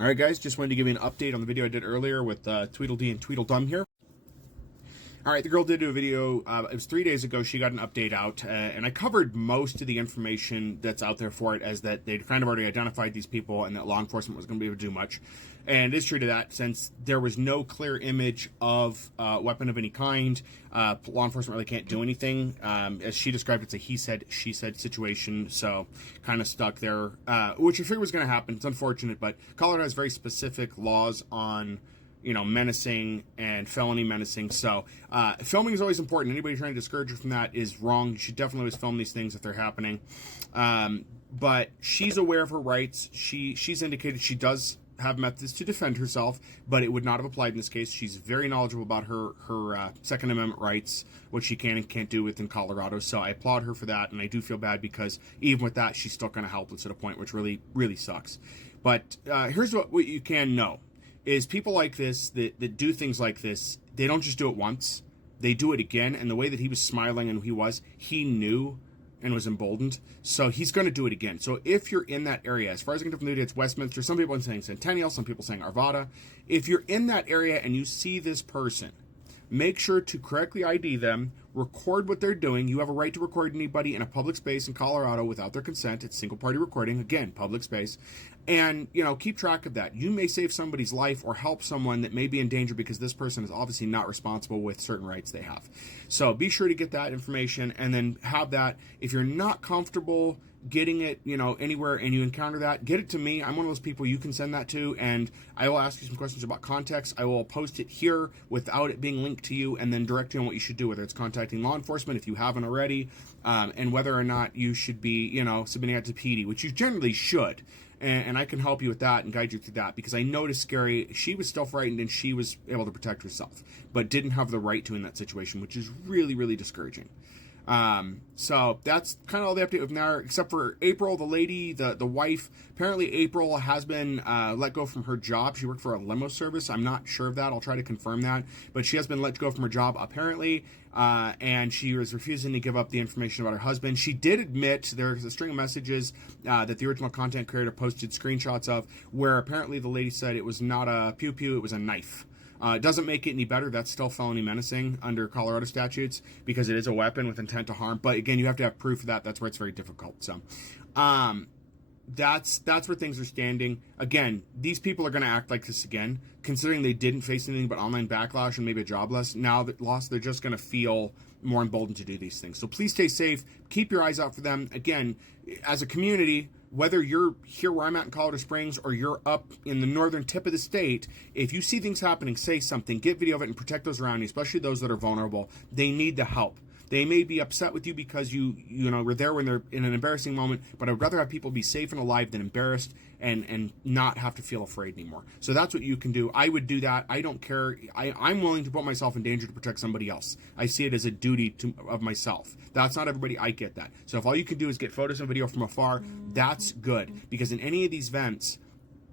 Alright guys, just wanted to give you an update on the video I did earlier with Tweedledee and Tweedledum here. Alright, the girl did do a video, it was 3 days ago, she got an update out, and I covered most of the information that's out there for it, as that they'd kind of already identified these people and that law enforcement was going to be able to do much. And it is true to that, since there was no clear image of a weapon of any kind, law enforcement really can't do anything. As she described, it's a he said, she said situation, so kind of stuck there, which I figured was going to happen. It's unfortunate, but Colorado has very specific laws on, you know, menacing and felony menacing. So filming is always important. Anybody trying to discourage you from that is wrong. You should definitely always film these things if they're happening. But she's aware of her rights. She's indicated she does have methods to defend herself, but it would not have applied in this case. She's very knowledgeable about her Second Amendment rights, what she can and can't do within Colorado. So I applaud her for that, and I do feel bad because even with that, she's still kind of helpless at a point, which really, really sucks. But here's what you can know. Is people like this that do things like this, they don't just do it once, they do it again, and the way that he was smiling and who he knew and was emboldened, so he's going to do it again. So if you're in that area, as far as I can tell from the video, it's Westminster, some people are saying Centennial, some people saying Arvada. If you're in that area and you see this person, make sure to correctly ID them, record what they're doing. You have a right to record anybody in a public space in Colorado without their consent. It's single-party recording, again, public space. And, you know, keep track of that. You may save somebody's life or help someone that may be in danger because this person is obviously not responsible with certain rights they have. So be sure to get that information and then have that. If you're not comfortable getting it, you know, anywhere and you encounter that, get it to me. I'm one of those people you can send that to, and I will ask you some questions about context. I will post it here without it being linked to you and then direct you on what you should do, whether it's contacting law enforcement if you haven't already, and whether or not you should be, you know, submitting it to PD, which you generally should. And I can help you with that and guide you through that, because I know it is scary. She was still frightened and she was able to protect herself, but didn't have the right to in that situation, which is really, really discouraging. So that's kind of all the update from there, except for April, the lady, the wife. Apparently April has been let go from her job. She worked for a limo service. I'm not sure of that. I'll try to confirm that. But she has been let go from her job, apparently, and she was refusing to give up the information about her husband. She did admit there's a string of messages that the original content creator posted screenshots of, where apparently the lady said it was not a pew-pew, it was a knife. It doesn't make it any better. That's still felony menacing under Colorado statutes because it is a weapon with intent to harm. But again, you have to have proof of that. That's where it's very difficult. So that's where things are standing. Again, these people are going to act like this again, considering they didn't face anything but online backlash and maybe a job loss. Now that lost, they're just going to feel more emboldened to do these things. So please stay safe. Keep your eyes out for them. Again, as a community, whether you're here where I'm at in Colorado Springs or you're up in the northern tip of the state, if you see things happening, say something, get video of it and protect those around you, especially those that are vulnerable. They need the help. They may be upset with you because you were there when they're in an embarrassing moment, but I'd rather have people be safe and alive than embarrassed and not have to feel afraid anymore. So that's what you can do. I would do that. I don't care. I'm willing to put myself in danger to protect somebody else. I see it as a duty of myself. That's not everybody. I get that. So if all you can do is get photos and video from afar, that's good. Because in any of these events,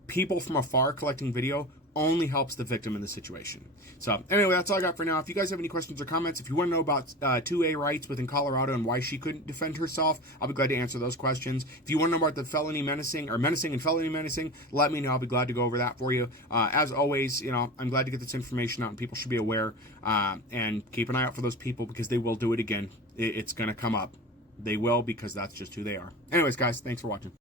people from afar collecting video only helps the victim in the situation. So anyway, that's all I got for now. If you guys have any questions or comments, if you want to know about 2A rights within Colorado and why she couldn't defend herself, I'll be glad to answer those questions. If you want to know about the felony menacing or menacing and felony menacing, let me know. I'll be glad to go over that for you. As always, you know, I'm glad to get this information out and people should be aware, and keep an eye out for those people because they will do it again. It's going to come up. They will, because that's just who they are. Anyways, guys, thanks for watching.